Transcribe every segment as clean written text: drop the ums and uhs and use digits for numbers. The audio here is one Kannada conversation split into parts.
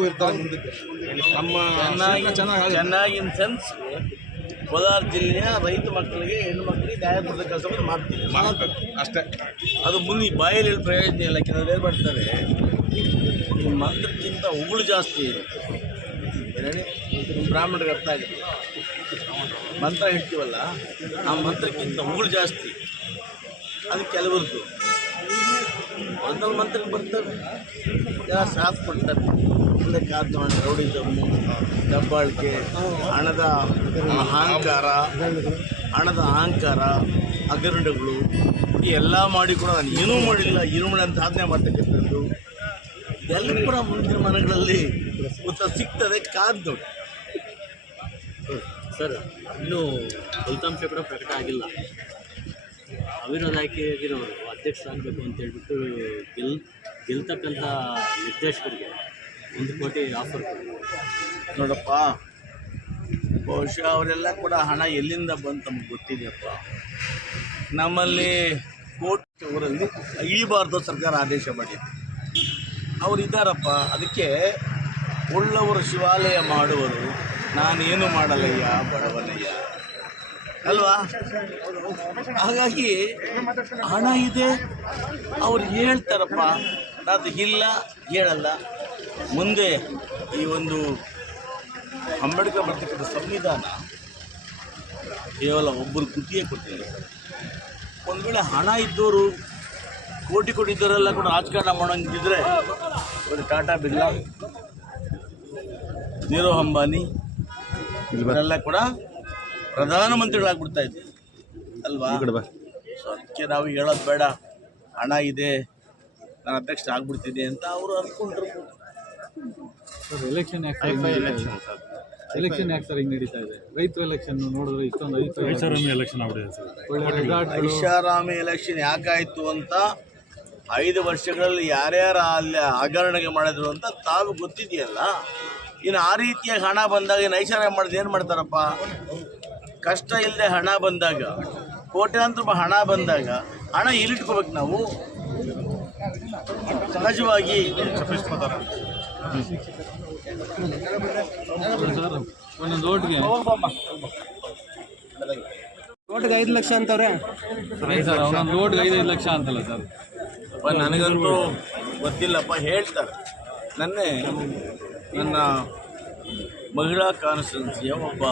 ನಮಗೂ ಇರ್ತಾರೆ ಮುಂದಕ್ಕೆ ನಮ್ಮ ಚೆನ್ನಾಗಿ ಇನ್ ಸೆನ್ಸ್ ಕೋಲಾರ ಜಿಲ್ಲೆಯ ರೈತ ಮಕ್ಕಳಿಗೆ ಹೆಣ್ಣು ಮಕ್ಕಳಿಗೆ ನ್ಯಾಯ ಕೊಡೋ ಕೆಲಸವನ್ನು ಮಾಡ್ತೀವಿ ಅಷ್ಟೇ. ಅದು ಮುಂದೆ ಬಾಯಲ್ಲಿ ಹೇಳಿ ಪ್ರಯೋಜನ ಇಲ್ಲ. ಕೆಲವರು ಏನು ಮಾಡ್ತಾರೆ, ಈ ಮಂತ್ರಕ್ಕಿಂತ ಉಗುಳು ಜಾಸ್ತಿ ಇದೆ. ಹೇಳಿ ಬ್ರಾಹ್ಮಣರಿಗೆ ಅರ್ಥ ಆಗುತ್ತೆ. ಮಂತ್ರ ಹೇಳ್ತೀವಲ್ಲ, ಆ ಮಂತ್ರಕ್ಕಿಂತ ಉಗುಳು ಜಾಸ್ತಿ. ಅದು ಕೆಲವರದ್ದು ಒಂದೊಂದು ಮಂತ್ರಕ್ಕೆ ಬರ್ತವೆ, ಯಾರು ಸಾಥ್ ಕೊಡ್ತಾರೆ. ಮುಂದೆ ಕಾದು ರೌಡಿಸಮ್ಮು, ದಬ್ಬಾಳಿಕೆ, ಹಣದ ಅಹಂಕಾರ, ಹಗರಣಗಳು ಈ ಎಲ್ಲ ಮಾಡಿ ಕೂಡ ನಾನು ಏನೂ ಮಾಡಿಲ್ಲ, ಏನೂ ಮಾಡಿ ಅಂತ ಸಾಧನೆ ಮಾಡ್ತಕ್ಕಂಥದ್ದು ಎಲ್ಲ ಕೂಡ ಮುಂದಿನ ಮನೆಗಳಲ್ಲಿ ಉತ್ತರ ಸಿಗ್ತದೆ. ಕಾದು ನೋಡಿ ಸರ್. ಇನ್ನೂ ಫಲಿತಾಂಶ ಕೂಡ ಪ್ರಕಟ ಆಗಿಲ್ಲ. ಅವಿರೋಧ ಆಯ್ಕೆಯಾಗಿರೋರು ಅಧ್ಯಕ್ಷರಾಗಬೇಕು ಅಂತ ಹೇಳ್ಬಿಟ್ಟು ಗೆಲ್ತಕ್ಕಂಥ ನಿರ್ದೇಶಕರಿಗೆ 1 ಕೋಟಿ ಆಫರ್ ನೋಡಪ್ಪ. ಬಹುಶಃ ಅವರೆಲ್ಲ ಕೂಡ ಹಣ ಎಲ್ಲಿಂದ ಬಂತು ನಮ್ಗೆ ಗೊತ್ತಿದೆಯಪ್ಪ. ನಮ್ಮಲ್ಲಿ ಕೋಟಿ ಊರಲ್ಲಿ ಇಳಿಬಾರ್ದು ಸರ್ಕಾರ ಆದೇಶ ಮಾಡಿ ಅವ್ರು ಇದ್ದಾರಪ್ಪ. ಅದಕ್ಕೆ ಉಳ್ಳವರು ಶಿವಾಲಯ ಮಾಡುವರು, ನಾನೇನು ಮಾಡಲಯ್ಯ ಬಡವನಯ್ಯ ಅಲ್ವಾ. ಹಾಗಾಗಿ ಹಣ ಇದೆ, ಅವ್ರು ಹೇಳ್ತಾರಪ್ಪ. ಅದು ಇಲ್ಲ ಹೇಳಲ್ಲ. ಮುಂದೆ ಈ ಒಂದು ಅಂಬೇಡ್ಕರ್ ಬರ್ತಕ್ಕಂಥ ಸಂವಿಧಾನ ಕೇವಲ ಒಬ್ಬರು ಕೃತಿಯೇ ಕೊಟ್ಟಿಲ್ಲ. ಒಂದು ವೇಳೆ ಹಣ ಇದ್ದವರು ಕೋಟಿ ಇದ್ದವರೆಲ್ಲ ಕೂಡ ರಾಜಕಾರಣ ಮಾಡೋಂಗಿದ್ರೆ ಒಂದು ಟಾಟಾ ಬಿರ್ಲಾ, ನೀರೋ ಅಂಬಾನಿ ಇವರೆಲ್ಲ ಕೂಡ ಪ್ರಧಾನಮಂತ್ರಿಗಳಾಗ್ಬಿಡ್ತಾ ಇದ್ರು ಅಲ್ವಾ. ಸೊ ಅದಕ್ಕೆ ನಾವು ಹೇಳೋದು ಬೇಡ, ಹಣ ಇದೆ ನಾನು ಅಧ್ಯಕ್ಷ ಆಗ್ಬಿಡ್ತೀನಿ ಅಂತ ಅವರು ಅಂದ್ಕೊಂಡಿರ್ಬೋದು. ಸರ್ ಎಲೆಕ್ಷನ್ ಯಾಕೆ ಸರ್ ಹಿಂಗೆ ನಡೀತಾ ಇದೆ? ರೈತರ ಎಲೆಕ್ಷನ್ ನೋಡಿದ್ರೆ ಇಷ್ಟೊಂದು ಐಷಾರಾಮಿ ಎಲೆಕ್ಷನ್ ಆಗ್ಬಿಟ್ಟಿದೆ ಸರ್. ಐಷಾರಾಮಿ ಎಲೆಕ್ಷನ್ ಯಾಕಾಯಿತು ಅಂತ 5 ವರ್ಷಗಳಲ್ಲಿ ಯಾರ್ಯಾರು ಅಲ್ಲಿ ಹಗರಣೆ ಮಾಡಿದ್ರು ಅಂತ ತಾವು ಗೊತ್ತಿದೆಯಲ್ಲ. ಇನ್ನು ಆ ರೀತಿಯಾಗಿ ಹಣ ಬಂದಾಗ ಇನ್ನು ಐಷಾರಾಮಿ ಮಾಡಿದ್ರೆ ಏನು ಮಾಡ್ತಾರಪ್ಪ? ಕಷ್ಟ ಇಲ್ಲದೆ ಹಣ ಬಂದಾಗ, ಕೋಟ್ಯಾಂತರ ರೂಪಾಯಿ ಹಣ ಬಂದಾಗ ಹಣ ಇಲ್ಲಿಟ್ಕೋಬೇಕು ನಾವು. ಸಹಜವಾಗಿ ಒಂದೊಂದು ಓಟ್ಗೆ 5 ಲಕ್ಷ ಅಂತವ್ರೆ ಸರ್. ಒಂದೊಂದು ಓಟ್ಗೆ 5 ಲಕ್ಷ ಅಂತಲ್ಲ ಸರ್. ನನಗಂತೂ ಗೊತ್ತಿಲ್ಲಪ್ಪ, ಹೇಳ್ತಾರೆ. ನನ್ನ ಮಹಿಳಾ ಕಾನ್ಸ್ಟಿಟ್ಯೂನ್ಸಿಯ ಒಬ್ಬ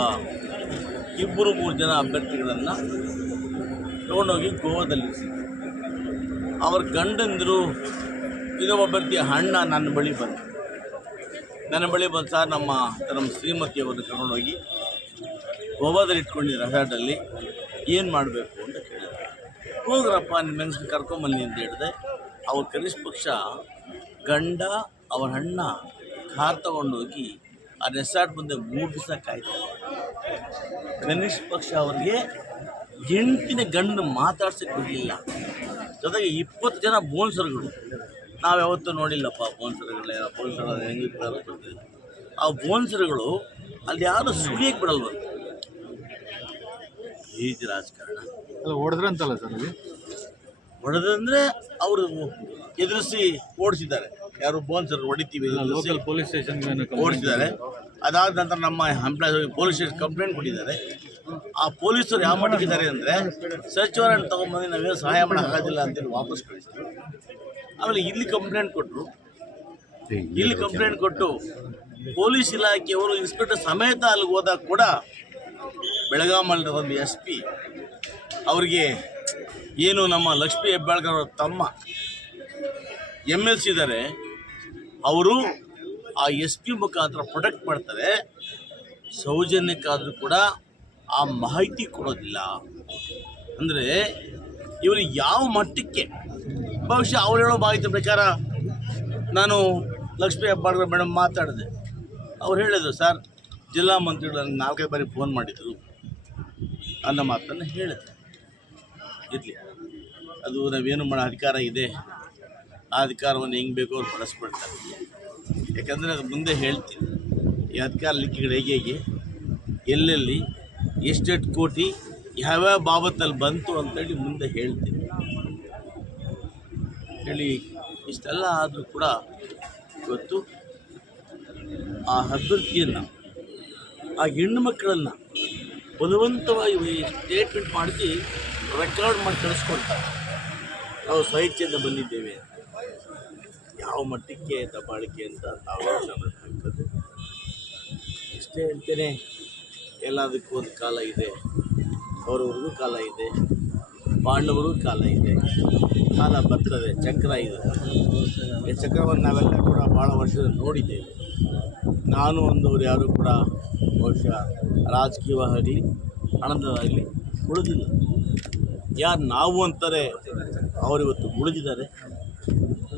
2-3 ಜನ ಅಭ್ಯರ್ಥಿಗಳನ್ನು ತಗೊಂಡೋಗಿ ಗೋವಾದಲ್ಲಿ ಅವ್ರ ಗಂಡಂದರು ಇನ್ನೊಬ್ಬ ಅಭ್ಯರ್ಥಿಯ ಅಣ್ಣ ನನ್ನ ಬಳಿ ಬಂದು ಸರ್ ನಮ್ಮ ಶ್ರೀಮತಿಯವ್ರನ್ನ ಕರ್ಕೊಂಡೋಗಿ ಗೋವಾದಲ್ಲಿ ಇಟ್ಕೊಂಡಿದ್ದ ರೆಸಾರ್ಟಲ್ಲಿ ಏನು ಮಾಡಬೇಕು ಅಂತ ಕೇಳಿದ್ರು. ಹೋಗ್ರಪ್ಪ ನಿಮ್ಮ ಹೆಂಗಸ್ಗೆ ಕರ್ಕೊಂಬನ್ನಿ ಅಂತ ಹೇಳಿದೆ. ಅವ್ರ ಕನಿಷ್ಠ ಪಕ್ಷ ಗಂಡ ಅವ್ರ ಅಣ್ಣ ಕಾರ್ ತಗೊಂಡೋಗಿ ಆ ರೆಸಾರ್ಟ್ ಮುಂದೆ 3 ದಿವಸ ಕಾಯ್ತಾರೆ. ಕನಿಷ್ಠ ಪಕ್ಷ ಅವ್ರಿಗೆ ಹೆಂಡತಿನ ಗಂಡು ಮಾತಾಡ್ಸಕ್ಕೆ ಬಿಡಲಿಲ್ಲ. ಜೊತೆಗೆ 20 ಜನ ಬೋನ್ಸರ್ಗಳು. ನಾವು ಯಾವತ್ತೂ ನೋಡಿಲ್ಲಪ್ಪ ಬೋನ್ಸರ್ಗಳೇ. ಬೋನ್ಸರ್ ಹೆಂಗಿರ್ತಾರೆ ಗೊತ್ತಿಲ್ಲ. ಆ ಬೋನ್ಸರ್ಗಳು ಅಲ್ಲಿ ಯಾರು ಸುಳಿಯಕ್ಕೆ ಬಿಡಲ್ವ. ಈ ರೀತಿ ರಾಜಕಾರಣ ಹೊಡೆದ್ರಂತಲ್ಲ ಸರ್ ಅಲ್ಲಿ. ಹೊಡೆದಂದರೆ ಅವರು ಎದುರಿಸಿ ಓಡಿಸಿದ್ದಾರೆ. ಯಾರು ಬೋನ್ಸರ್ ಹೊಡಿತೀವಿ ಲೋಕಲ್ ಪೊಲೀಸ್ ಸ್ಟೇಷನ್ ಓಡಿಸಿದ್ದಾರೆ. ಅದಾದ ನಂತರ ನಮ್ಮ ಎಂಪ್ಲಾಯ್ ಪೊಲೀಸ್ ಸ್ಟೇಷನ್ ಕಂಪ್ಲೇಂಟ್ ಕೊಟ್ಟಿದ್ದಾರೆ. ಆ ಪೊಲೀಸರು ಯಾವ ಮಟ್ಟಿದ್ದಾರೆ ಅಂದರೆ ಸರ್ಚ್ ವಾರೆಂಟ್ ತೊಗೊಂಬಂದು ನಾವೇನು ಸಹಾಯ ಮಾಡೋಕ್ಕಾಗೋದಿಲ್ಲ ಅಂತೇಳಿ ವಾಪಸ್ ಕಳಿಸಿದ್ರು. ಆಮೇಲೆ ಇಲ್ಲಿ ಕಂಪ್ಲೇಂಟ್ ಕೊಟ್ಟು ಪೊಲೀಸ್ ಇಲಾಖೆಯವರು ಇನ್ಸ್ಪೆಕ್ಟರ್ ಸಮೇತ ಅಲ್ಲಿಗೆ ಹೋದಾಗ ಕೂಡ ಬೆಳಗಾಮಲ್ಲಿ ಒಂದು SP ಅವರಿಗೆ ಏನು ನಮ್ಮ ಲಕ್ಷ್ಮೀ ಹೆಬ್ಬಾಳ್ಕರ್ ಅವರ ತಮ್ಮ MLC ಇದ್ದಾರೆ, ಅವರು ಆ SP ಮುಖಾಂತರ ಪ್ರೊಟೆಕ್ಟ್ ಮಾಡ್ತಾರೆ. ಸೌಜನ್ಯಕ್ಕಾದರೂ ಕೂಡ ಆ ಮಾಹಿತಿ ಕೊಡೋದಿಲ್ಲ. ಅಂದರೆ ಇವರು ಯಾವ ಮಟ್ಟಕ್ಕೆ, ಬಹುಶಃ ಅವ್ರು ಹೇಳೋ ಮಾಹಿತಿ ಪ್ರಕಾರ ನಾನು ಲಕ್ಷ್ಮೀ ಹೆಬ್ಬಾಳ್ಕರ್ ಮೇಡಮ್ ಮಾತಾಡಿದೆ. ಅವ್ರು ಹೇಳಿದ್ರು, ಸರ್ ಜಿಲ್ಲಾ ಮಂತ್ರಿಗಳು ನನಗೆ 4-5 ಬಾರಿ ಫೋನ್ ಮಾಡಿದರು ಅನ್ನೋ ಮಾತನ್ನು ಹೇಳಿದೆ. ಇರಲಿ, ಅದು ನಾವೇನು ಮಾಡೋ ಅಧಿಕಾರ ಇದೆ, ಆ ಅಧಿಕಾರವನ್ನು ಹೆಂಗೆ ಬೇಕೋ ಅವ್ರು ಬಳಸ್ಬಿಡ್ತಾರೆ. ಯಾಕಂದರೆ ಅದು ಮುಂದೆ ಹೇಳ್ತೀನಿ, ಈ ಅಧಿಕಾರ ಲಿಕ್ಕಿಗಳು ಹೇಗೆ ಎಲ್ಲೆಲ್ಲಿ ಎಷ್ಟೆಷ್ಟು ಕೋಟಿ ಯಾವ್ಯಾವ ಬಾಬತ್ತಲ್ಲಿ ಬಂತು ಅಂತೇಳಿ ಮುಂದೆ ಹೇಳ್ತೀನಿ. ಹೇಳಿ ಇಷ್ಟೆಲ್ಲ ಆದರೂ ಕೂಡ ಇವತ್ತು ಆ ಅಭ್ಯರ್ಥಿಯನ್ನು, ಆ ಹೆಣ್ಣು ಮಕ್ಕಳನ್ನು ಬಲವಂತವಾಗಿ ಸ್ಟೇಟ್ಮೆಂಟ್ ಮಾಡಿಸಿ ರೆಕಾರ್ಡ್ ಮಾಡಿ ಕಳಿಸ್ಕೊಡ್ತಾರೆ. ನಾವು ಸ್ವಇಚ್ಛೆಯಿಂದ ಬಂದಿದ್ದೇವೆ. ಯಾವ ಮಟ್ಟಕ್ಕೆ ದಬ್ಬಾಳಿಕೆ ಅಂತ ನಾವು ಯೋಚನೆ ಮಾಡಬೇಕಾಗ್ತದೆ. ಇಷ್ಟೇ ಹೇಳ್ತೇನೆ, ಎಲ್ಲದಕ್ಕೂ ಒಂದು ಕಾಲ ಇದೆ. ಅವರವ್ರಿಗೂ ಕಾಲ ಇದೆ, ಬಾಂಡವರಿಗೂ ಕಾಲ ಇದೆ. ಕಾಲ ಬರ್ತದೆ, ಚಕ್ರ ಇದೆ. ಈ ಚಕ್ರವನ್ನು ನಾವೆಲ್ಲ ಕೂಡ ಭಾಳ ವರ್ಷದಲ್ಲಿ ನೋಡಿದ್ದೇವೆ. ನಾನು ಒಂದವರು ಯಾರೂ ಕೂಡ ಬಹುಶಃ ರಾಜಕೀಯವಾಗಲಿ ಹಣದಾಗಲಿ ಉಳಿದಿಲ್ಲ. ಯಾರು ನಾವು ಅಂತಾರೆ ಅವರಿವತ್ತು ಉಳಿದಿದ್ದಾರೆ,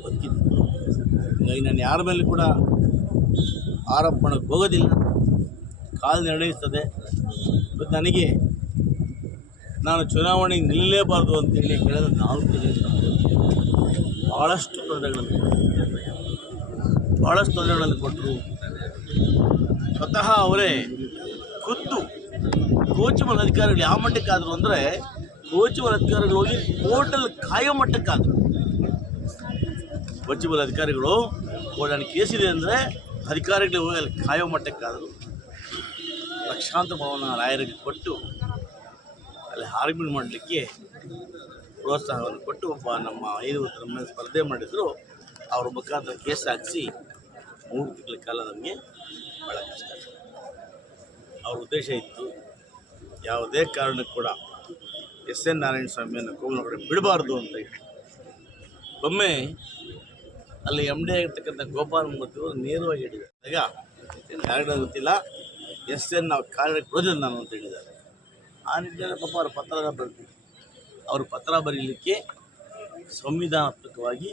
ಬದುಕಿದ್ರು. ಹೀಗಾಗಿ ನಾನು ಯಾರ ಮೇಲೆ ಕೂಡ ಆರೋಪ ಮಾಡೋಕ್ಕೆ ಹೋಗೋದಿಲ್ಲ. ಕಾಲ ನಿರ್ಣಯಿಸ್ತದೆ. ಮತ್ತು ನನಗೆ ನಾನು ಚುನಾವಣೆಗೆ ನಿಲ್ಲಲೇಬಾರ್ದು ಅಂತೇಳಿ ಕಳೆದ 4 ದಿನದಿಂದ ಭಾಳಷ್ಟು ತೊಂದರೆಗಳನ್ನು ಕೊಟ್ಟರು. ಸ್ವತಃ ಅವರೇ ಖುದ್ದು ಕೋಚುವಲ್ ಅಧಿಕಾರಿಗಳು ಯಾವ ಮಟ್ಟಕ್ಕಾದರು ಅಂದರೆ, ಕೋಚುವಲ್ ಅಧಿಕಾರಿಗಳು ಹೋಗಿ ಕೋರ್ಟಲ್ಲಿ ಕಾಯೋ ಮಟ್ಟಕ್ಕಾದರು. ಕೋಚುವಲ್ ಅಧಿಕಾರಿಗಳು ಕೋರ್ಟಲ್ಲಿ ಕೇಸಿದೆ ಅಂದರೆ ಅಧಿಕಾರಿಗಳಿಗೆ ಹೋಗಿ ಅಲ್ಲಿ ಕಾಯೋ ಮಟ್ಟಕ್ಕಾದರು. ಲಕ್ಷಾಂತರ ಭವನ ರಾಯರಿಗೆ ಕೊಟ್ಟು ಅಲ್ಲಿ ಆರ್ಗ್ಯುಮೆಂಟ್ ಮಾಡಲಿಕ್ಕೆ ಪ್ರೋತ್ಸಾಹವನ್ನು ಕೊಟ್ಟು ಒಬ್ಬ ನಮ್ಮ 5 ನಮ್ಮ ಸ್ಪರ್ಧೆ ಮಾಡಿದ್ರು. ಅವ್ರ ಮುಖಾಂತರ ಕೇಸ್ ಹಾಕಿಸಿ 3 ತಿಂಗಳ ಕಾಲ ನಮಗೆ ಭಾಳ ಕಷ್ಟ. ಅವ್ರ ಉದ್ದೇಶ ಇತ್ತು, ಯಾವುದೇ ಕಾರಣಕ್ಕೂ ಕೂಡ SN ನಾರಾಯಣ ಸ್ವಾಮಿಯನ್ನು ಕೋವಿನ ಕಡೆ ಬಿಡಬಾರ್ದು ಅಂತ ಹೇಳಿ. ಒಮ್ಮೆ ಅಲ್ಲಿ MD ಆಗಿರ್ತಕ್ಕಂಥ ಗೋಪಾಲ ಮೂರ್ತಿ ನೇರವಾಗಿ ಹೇಳಿದ್ದಾರೆ, ಈಗ ಯಾರಿಗೂ ಗೊತ್ತಿಲ್ಲ, SN ನಾವು ಕಾರ್ಯಕ್ಕೆ ಬಿಡೋದಿಲ್ಲ ನಾನು ಅಂತ ಹೇಳಿದ್ದಾರೆ. ಆ ನಿಟ್ಟಿನಲ್ಲಿ ಪಾಪ ಅವ್ರ ಪತ್ರ ಬರ್ತೀವಿ. ಅವರು ಪತ್ರ ಬರೀಲಿಕ್ಕೆ ಸಂವಿಧಾನಾತ್ಮಕವಾಗಿ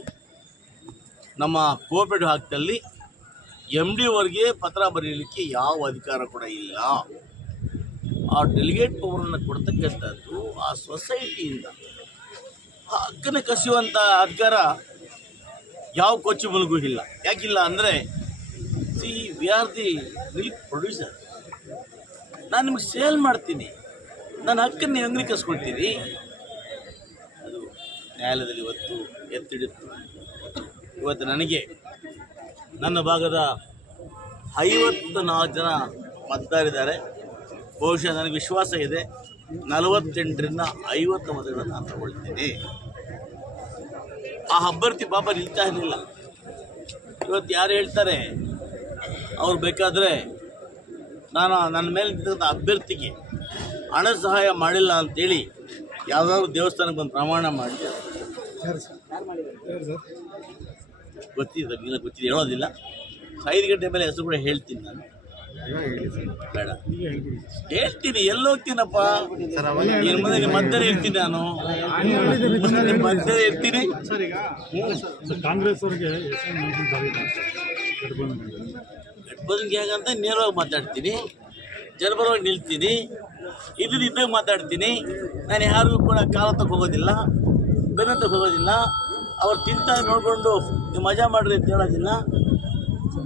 ನಮ್ಮ ಕೋಆಪರೇಟಿವ್ ಆ್ಯಕ್ಟಲ್ಲಿ MD ಪತ್ರ ಬರೀಲಿಕ್ಕೆ ಯಾವ ಅಧಿಕಾರ ಕೂಡ ಇಲ್ಲ. ಆ ಡೆಲಿಗೇಟ್ ಪವರನ್ನು ಕೊಡ್ತಕ್ಕಂಥದ್ದು ಆ ಸೊಸೈಟಿಯಿಂದ. ಆ ಹಕ್ಕನ್ನು ಕಸಿಯುವಂಥ ಅಧಿಕಾರ ಯಾವ ಕೋಚುಬಲ್ಗೂ ಇಲ್ಲ. ಯಾಕಿಲ್ಲ ಅಂದರೆ, we are the milk producer. ನಾನು ನಿಮಗೆ ಸೇಲ್ ಮಾಡ್ತೀನಿ, ನನ್ನ ಹಕ್ಕನ್ನು ನೀವು ಅಂಗಡಿ ಕಸ್ಕೊಳ್ತೀರಿ. ಅದು ನ್ಯಾಯಾಲಯದಲ್ಲಿ ಇವತ್ತು ಎತ್ತಿಡಿತ್ತು. ಇವತ್ತು ನನಗೆ ನನ್ನ ಭಾಗದ 54 ಜನ ಮತದಾರಿದ್ದಾರೆ. ಬಹುಶಃ ನನಗೆ ವಿಶ್ವಾಸ ಇದೆ 48ರಿಂದ 50 ಮತಗಳನ್ನು ನಾನು ತಗೊಳ್ತೀನಿ. ಆ ಅಭ್ಯರ್ಥಿ ಪಾಪ ನಿಲ್ತಾ ಇರಲಿಲ್ಲ. ಇವತ್ತು ಯಾರು ಹೇಳ್ತಾರೆ ಅವ್ರು ಬೇಕಾದರೆ ನಾನು ನನ್ನ ಮೇಲೆ ನಿಂತ ಅಭ್ಯರ್ಥಿಗೆ ಹಣ ಸಹಾಯ ಮಾಡಿಲ್ಲ ಅಂತೇಳಿ ಯಾವುದಾದ್ರು ದೇವಸ್ಥಾನಕ್ಕೆ ಬಂದು ಪ್ರಮಾಣ ಮಾಡಿ ಗೊತ್ತಿದೆ, ಹೇಳೋದಿಲ್ಲ. 5 ಗಂಟೆ ಮೇಲೆ ಹೆಸರು ಕೂಡ ಹೇಳ್ತೀನಿ ನಾನು. ಬೇಡ ಹೇಳ್ತೀನಿ, ಎಲ್ಲೋಗ್ತೀನಪ್ಪ ಇನ್ನು ಮುಂದೆ ನಿಮ್ಮ ಮಧ್ಯೆ ಇರ್ತೀನಿ. ನಾನು ನಿಮ್ಮ ಮಧ್ಯೆ ಇರ್ತೀನಿ. ಕಾಂಗ್ರೆಸ್ ಅವರಿಗೆ ಗಠಬಂಧನ್ಗೆ ಹೇಗಂತ ನೇರವಾಗಿ ಮಾತಾಡ್ತೀನಿ, ಜನಪರವಾಗಿ ನಿಲ್ತೀನಿ, ಇದ್ದಾಗ ಮಾತಾಡ್ತೀನಿ. ನಾನು ಯಾರಿಗೂ ಕೂಡ ಕಾಲ ಹೋಗೋದಿಲ್ಲ, ಬೆನ್ನ ಹೋಗೋದಿಲ್ಲ. ಅವ್ರು ತಿಂತ ನೋಡಿಕೊಂಡು ನೀವು ಮಜಾ ಮಾಡ್ರಿ ಅಂತ ಹೇಳೋದಿಲ್ಲ.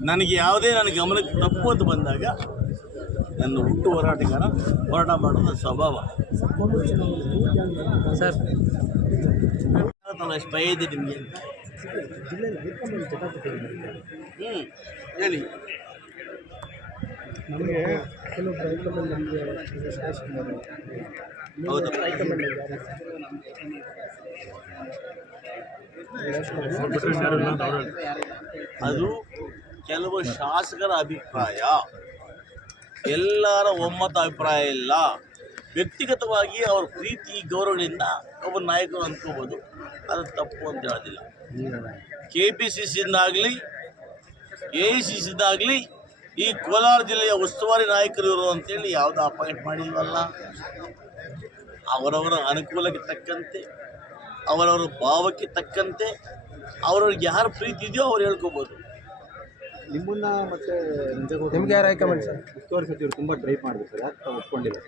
ನನಗೆ ಯಾವುದೇ ನನ್ನ ಗಮನಕ್ಕೆ ತಪ್ಪು ಅಂತ ಬಂದಾಗ ನನ್ನ ಹುಟ್ಟು ಹೋರಾಟ ಮಾಡೋದು ನನ್ನ ಸ್ವಭಾವ. ಸರ್ ಭಯ ಇದೆ ನಿಮಗೆ? ಹೇಳಿ. ಹೌದಾ? ಅದು ಕೆಲವು ಶಾಸಕರ ಅಭಿಪ್ರಾಯ, ಎಲ್ಲರ ಒಮ್ಮತ ಅಭಿಪ್ರಾಯ ಇಲ್ಲ. ವ್ಯಕ್ತಿಗತವಾಗಿ ಅವ್ರ ಪ್ರೀತಿ ಗೌರವದಿಂದ ಒಬ್ಬ ನಾಯಕರು ಅಂದ್ಕೋಬೋದು, ಅದು ತಪ್ಪು ಅಂತ ಹೇಳೋದಿಲ್ಲ. KPCCಯಿಂದಾಗಲಿ AICCದಾಗಲಿ ಈ ಕೋಲಾರ ಜಿಲ್ಲೆಯ ಉಸ್ತುವಾರಿ ನಾಯಕರು ಇವರು ಅಂತೇಳಿ ಯಾವುದೋ ಅಪಾಯಿಂಟ್ ಮಾಡಿಲ್ವಲ್ಲ. ಅವರವರ ಅನುಕೂಲಕ್ಕೆ ತಕ್ಕಂತೆ, ಅವರವರ ಭಾವಕ್ಕೆ ತಕ್ಕಂತೆ ಅವ್ರವ್ರಿಗೆ ಯಾರು ಪ್ರೀತಿ ಇದೆಯೋ ಅವ್ರು ಹೇಳ್ಕೋಬೋದು. ನಿಮ್ಮನ್ನ ಮತ್ತೆ ನಿಮ್ಗೆ ಯಾರು ಆಯ್ಕೆ ಮಾಡಿ ಸರ್? ಉಸ್ತುವಾರಿ ಸಚಿವರು ತುಂಬ ಟ್ರೈ ಮಾಡಿದ್ರು ಸರ್, ಯಾಕೆ ಒಪ್ಕೊಂಡಿಲ್ಲ?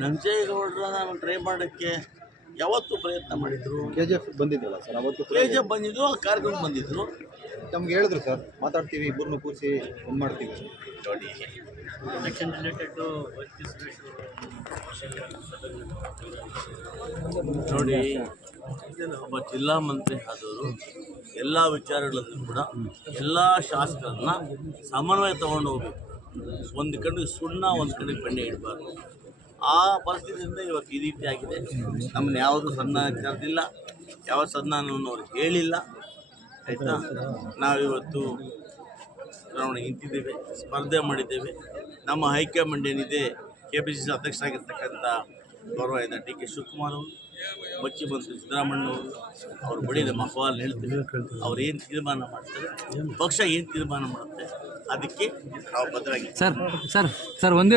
ನಂಜೇಗೌಡರ ನಾನು ಟ್ರೈ ಮಾಡೋಕ್ಕೆ ಯಾವತ್ತೂ ಪ್ರಯತ್ನ ಮಾಡಿದ್ರು. KGF ಬಂದಿದ್ರಲ್ಲ ಸರ್, ಅವತ್ತು KGF ಬಂದಿದ್ರು, ಆ ಕಾರ್ಯಕ್ರಮ ಬಂದಿದ್ರು. ನಮ್ಗೆ ಹೇಳಿದ್ರು ಸರ್, ಮಾತಾಡ್ತೀವಿ, ಇಬ್ಬರನ್ನು ಕೂರಿಸಿ ಒಂದು ಮಾಡ್ತೀವಿ. ನೋಡಿ, ಎಲೆಕ್ಷನ್ ರಿಲೇಟೆಡ್ಡು ನೋಡಿ, ಒಬ್ಬ ಜಿಲ್ಲಾ ಮಂತ್ರಿ ಆದವರು ಎಲ್ಲ ವಿಚಾರಗಳಲ್ಲೂ ಕೂಡ ಎಲ್ಲ ಶಾಸಕರನ್ನ ಸಮನ್ವಯ ತಗೊಂಡು ಹೋಗ್ಬೇಕು. ಒಂದು ಕಡೆಗೆ ಸುಣ್ಣ, ಒಂದು ಕಡೆಗೆ ಬೆಣ್ಣೆ ಇಡಬಾರ್ದು. ಆ ಪರಿಸ್ಥಿತಿಯಿಂದ ಇವತ್ತು ಈ ರೀತಿ ಆಗಿದೆ. ನಮ್ಮನ್ನು ಯಾವುದು ಸನ್ಮಾನ ಕರೆದಿಲ್ಲ, ಯಾವ ಸನ್ಮಾನವನ್ನು ಅವ್ರು ಹೇಳಿಲ್ಲ. ಆಯಿತಾ, ನಾವಿವತ್ತು ಚುನಾವಣೆಗೆ ನಿಂತಿದ್ದೇವೆ, ಸ್ಪರ್ಧೆ ಮಾಡಿದ್ದೇವೆ. ನಮ್ಮ ಹೈಕಮಾಂಡ್ ಏನಿದೆ, KPCC ಅಧ್ಯಕ್ಷರಾಗಿರ್ತಕ್ಕಂಥ ಗೌರವಾದ DK ಶಿವಕುಮಾರ್ ಅವರು, ಮುಖ್ಯಮಂತ್ರಿ ಸಿದ್ದರಾಮಯ್ಯ ಅವ್ರ ಬಳಿ ನಮ್ಮ ಅಹವಾಲು ಹೇಳ್ತೀವಿ. ಅವ್ರು ಏನು ತೀರ್ಮಾನ ಮಾಡ್ತಾರೆ, ಪಕ್ಷ ಏನು ತೀರ್ಮಾನ ಮಾಡುತ್ತೆ, ಅದಕ್ಕೆ ನಾವು ಬದ್ಧರಾಗಿದ್ದೀವಿ. ಸರ್ ಒಂದೇ